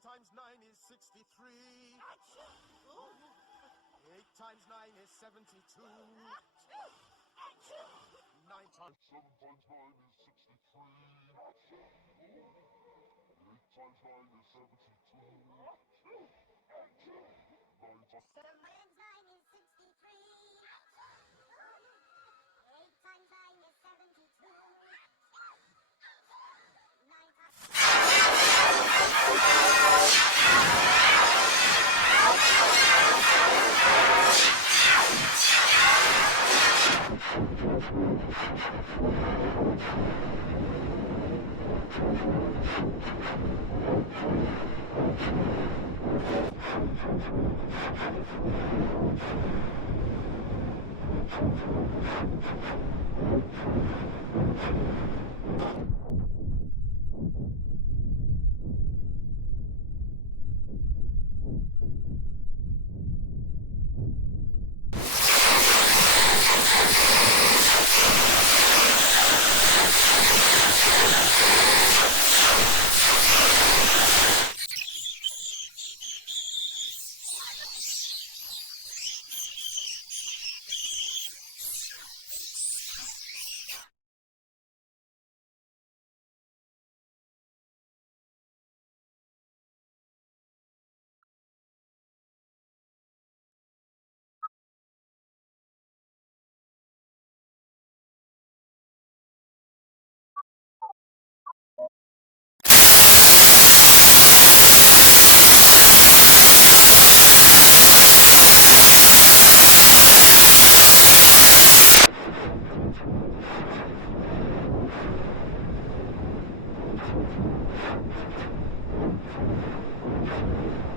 times 9 is 63. 8 times 9 is 72. 9 times 7 times 9 is 63. 8 times 9 is 72. 9 times 7 times 9 is 63. 8 times 9 is 72. 9 times...